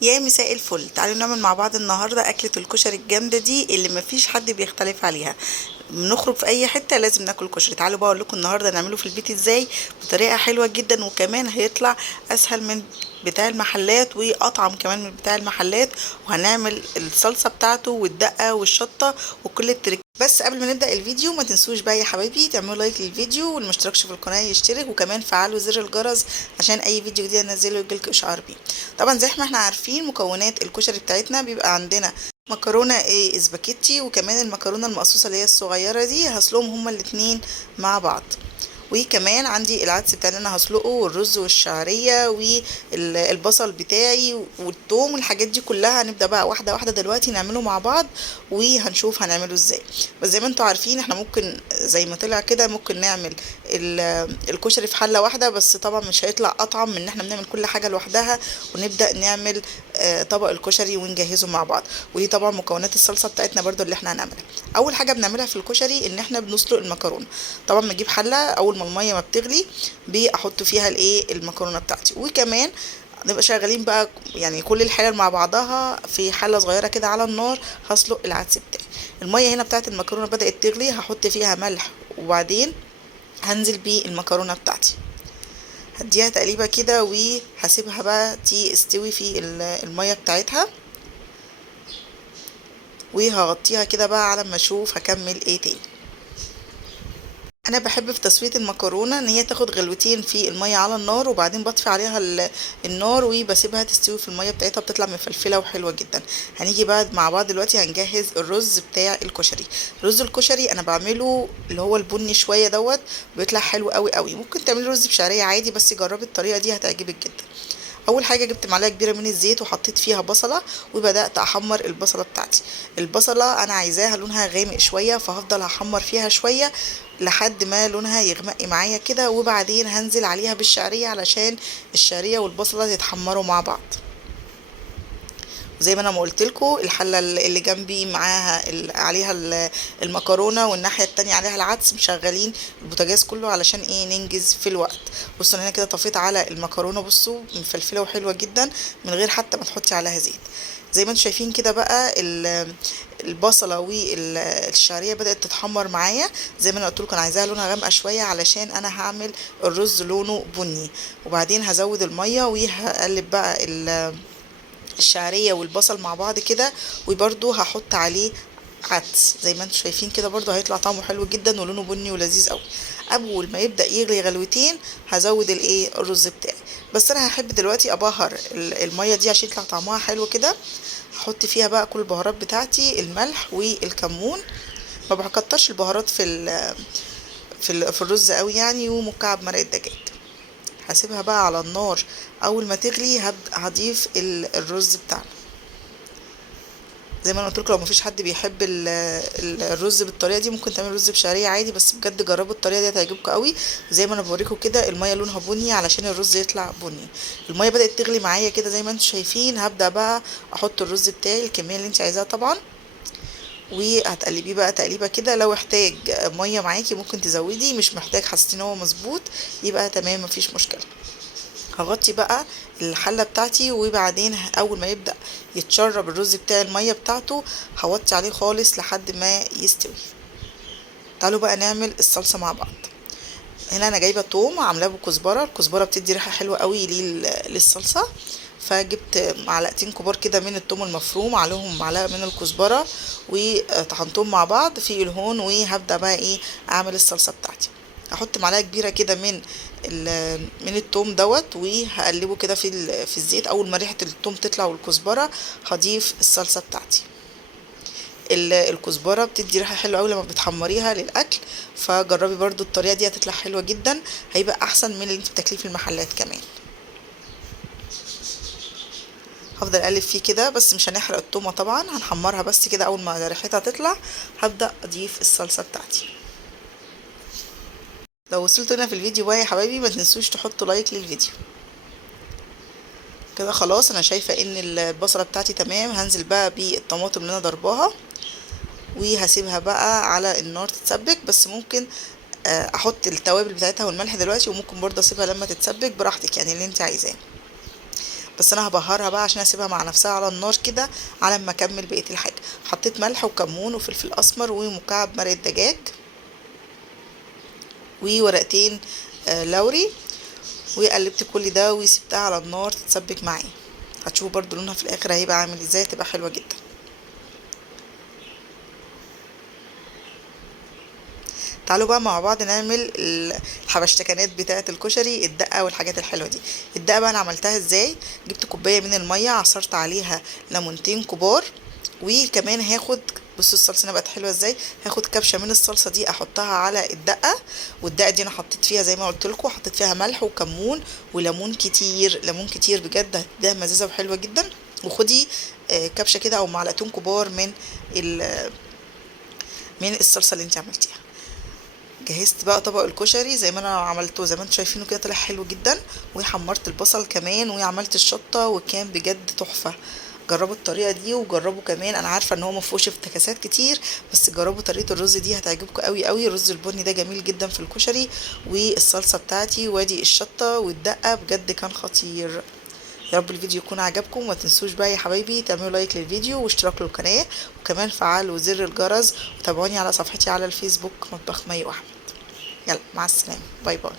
يا مساء الفل، تعالوا نعمل مع بعض النهارده اكله الكشري الجامده دي اللي مفيش حد بيختلف عليها. بنخرج في اي حته لازم ناكل كشري. تعالوا بقى اقول لكم النهارده نعمله في البيت ازاي بطريقه حلوه جدا، وكمان هيطلع اسهل من بتاع المحلات واطعم كمان من بتاع المحلات. وهنعمل الصلصه بتاعته والدقه والشطه وكل التريك. بس قبل ما نبدا الفيديو ما تنسوش بقى يا حبايبي تعملوا لايك للفيديو، واللي مشتركش في القناه يشترك، وكمان فعلوا زر الجرس عشان اي فيديو جديد انزله يجيلكوا اشعار بيه. طبعا زي ما احنا عارفين مكونات الكشري بتاعتنا بيبقى عندنا مكرونه اسباجيتي، وكمان المكرونه المقصوصه اللي هي الصغيره دي هسلقهم هما الاتنين مع بعض. وكمان عندي العدس بتاعي اللي انا هسلقه، والرز والشعريه والبصل بتاعي والثوم والحاجات دي كلها. هنبدا بقى واحده واحده دلوقتي نعمله مع بعض وهنشوف هنعمله ازاي. بس زي ما انتوا عارفين احنا ممكن زي ما طلع كده ممكن نعمل الكشري في حله واحده، بس طبعا مش هيطلع اطعم من ان احنا بنعمل كل حاجه لوحدها ونبدا نعمل طبق الكشري ونجهزه مع بعض. ودي طبعا مكونات الصلصه بتاعتنا برضو اللي احنا هنعملها. اول حاجه بنعملها في الكشري ان احنا بنسلق المكرونه. طبعا بجيب حله، اول ما الميه ما بتغلي بحط فيها المكرونه بتاعتي. وكمان نبقى شغالين بقى يعني كل الحلل مع بعضها في حله صغيره كده على النار. هسلق العدس بتاعي. الميه هنا بتاعت المكرونه بدات تغلي، هحط فيها ملح وبعدين هنزل بالمكرونه بتاعتي. هديها تقليبه كده وهسيبها بقى تستوي في الميه بتاعتها، وهغطيها كده بقى على ما اشوف هكمل ايه تاني. انا بحب في تسويه المكرونه ان هي تاخد غلوتين في الميه على النار، وبعدين بطفي عليها النار وبسيبها تستوي في الميه بتاعتها، بتطلع مفلفله وحلوه جدا. هنيجي بقى مع بعض دلوقتي هنجهز الرز بتاع الكشري. رز الكشري انا بعمله اللي هو البني شويه دوت، بيطلع حلو قوي قوي. ممكن تعملي رز بشعريه عادي، بس جربي الطريقه دي هتعجبك جدا. اول حاجه جبت معلقه كبيره من الزيت وحطيت فيها بصله، وبدات احمر البصله بتاعتي. البصله انا عايزاها لونها غامق شويه، فهفضل احمر فيها شويه لحد ما لونها يغمق معايا كده، وبعدين هنزل عليها بالشعريه علشان الشعريه والبصله يتحمروا مع بعض. زي ما انا ما قلت لكم الحله اللي جنبي معاها عليها المكرونه، والناحيه التانية عليها العدس. مشغلين البوتاجاز كله علشان ننجز في الوقت. بصوا انا هنا كده طفيت على المكرونه، بصوا مفلفله وحلوه جدا من غير حتى ما تحطي عليها زيت. زي ما انتم شايفين كده بقى البصله والشعريه بدات تتحمر معايا. زي ما انا قلت لكم انا عايزاها لونها غامقه شويه علشان انا هعمل الرز لونه بني. وبعدين هزود الميه وهقلب بقى الشعريه والبصل مع بعض كده. وبرده هحط عليه عدس زي ما انتم شايفين كده، برضو هيطلع طعمه حلو جدا ولونه بني ولذيذ قوي. اول ما يبدا يغلي غلوتين هزود الرز بتاعي. بس انا هحب دلوقتي ابهر الميه دي عشان يطلع طعمها حلو كده. هحط فيها بقى كل البهارات بتاعتي، الملح والكمون. ما بكترش البهارات في الرز قوي يعني، ومكعب مرق الدجاج. هسيبها بقى على النار. اول ما تغلي هضيف الرز بتاعنا. زي ما انا قلت لكم لو مفيش حد بيحب الرز بالطريقه دي ممكن تعملوا رز بشعريه عادي، بس بجد جربوا الطريقه دي هتعجبكم قوي. زي ما انا بوريكم كده الميه لونها بني علشان الرز يطلع بني. الميه بدات تغلي معايا كده زي ما انتم شايفين. هبدا بقى احط الرز بتاعي الكميه اللي انت عايزاها طبعا، وهتقلبيه بقى تقليبه كده. لو احتاج ميه معاكي ممكن تزودي، مش محتاج حسيتي ان هو مظبوط يبقى تمام مفيش مشكله. هغطي بقى الحله بتاعتي، وبعدين اول ما يبدا يتشرب الرز بتاعي الميه بتاعته هوطي عليه خالص لحد ما يستوي. تعالوا بقى نعمل الصلصه مع بعض. هنا انا جايبه توم عاملاه بكزبره. الكزبره بتدي ريحه حلوه قوي للصلصه. فجبت معلقتين كبار كده من التوم المفروم، عليهم معلقه من الكزبره، وطحنتهم مع بعض في الهون. وهبدا بقى اعمل الصلصه بتاعتي. هحط معلقه كبيره كده من التوم دوت، وهقلبه كده في الزيت. اول ما ريحه التوم تطلع والكزبره هضيف الصلصه بتاعتي. الكزبره بتدي ريحه حلوه قوي لما بتحمريها للاكل، فجربي برضو الطريقه دي هتطلع حلوه جدا. هيبقى احسن من اللي انت بتاكليه في المحلات كمان. هفضل اقلب فيه كده، بس مش هنحرق التومه طبعا، هنحمرها بس كده. اول ما ريحتها تطلع هبدا اضيف الصلصه بتاعتي. لو وصلتوا هنا في الفيديو بقى يا حبايبي ما تنسوش تحطوا لايك للفيديو. كده خلاص انا شايفه ان البصله بتاعتي تمام. هنزل بقى بالطماطم اللي انا ضرباها، وهسيبها بقى على النار تتسبك. بس ممكن احط التوابل بتاعتها والملح دلوقتي، وممكن برضه اسيبها لما تتسبك براحتك يعني اللي انت عايزاه. بس انا هبهرها بقى عشان اسيبها مع نفسها على النار كده على ما اكمل بقيه الحاجه. حطيت ملح وكمون وفلفل اسمر ومكعب مرقه دجاج وورقتين لوري، وقلبت كل ده وسبتها على النار تتسبك معايا. هتشوفوا برضو لونها في الاخر هيبقى عامل ازاي، تبقى حلوه جدا. تعالوا بقى مع بعض نعمل الحبشتكنات بتاعه الكشري، الدقه والحاجات الحلوه دي. الدقه بقى انا عملتها ازاي؟ جبت كوبايه من الميه، عصرت عليها ليمونتين كبار، وكمان هاخد، بصوا الصلصه هنا بقت حلوه ازاي، هاخد كبشه من الصلصه دي احطها على الدقه. والدقه دي انا حطيت فيها زي ما قلت لكم، حطيت فيها ملح وكمون وليمون كتير، ليمون كتير بجد هتديها مزازه وحلوه جدا. وخدي كبشه كده او معلقتين كبار من الصلصه اللي انت عملتيها. جهزت بقى طبق الكشري زي ما انا عملته، زي ما انتم شايفينه كده طلع حلو جدا. وحمرت البصل كمان وعملت الشطه وكان بجد تحفه. جربوا الطريقه دي وجربوا كمان، انا عارفه ان هو مفهوش افتكاسات كتير، بس جربوا طريقه الرز دي هتعجبكم قوي قوي. الرز البني ده جميل جدا في الكشري، والصلصه بتاعتي وادي الشطه والدقه بجد كان خطير. يا رب الفيديو يكون عجبكم، وما تنسوش بقى يا حبايبي تعملوا لايك للفيديو واشتراك للقناه، وكمان فعلوا زر الجرس، وتابعوني على صفحتي على الفيسبوك مطبخ مي واحمد. يلا مع السلامه، باي باي.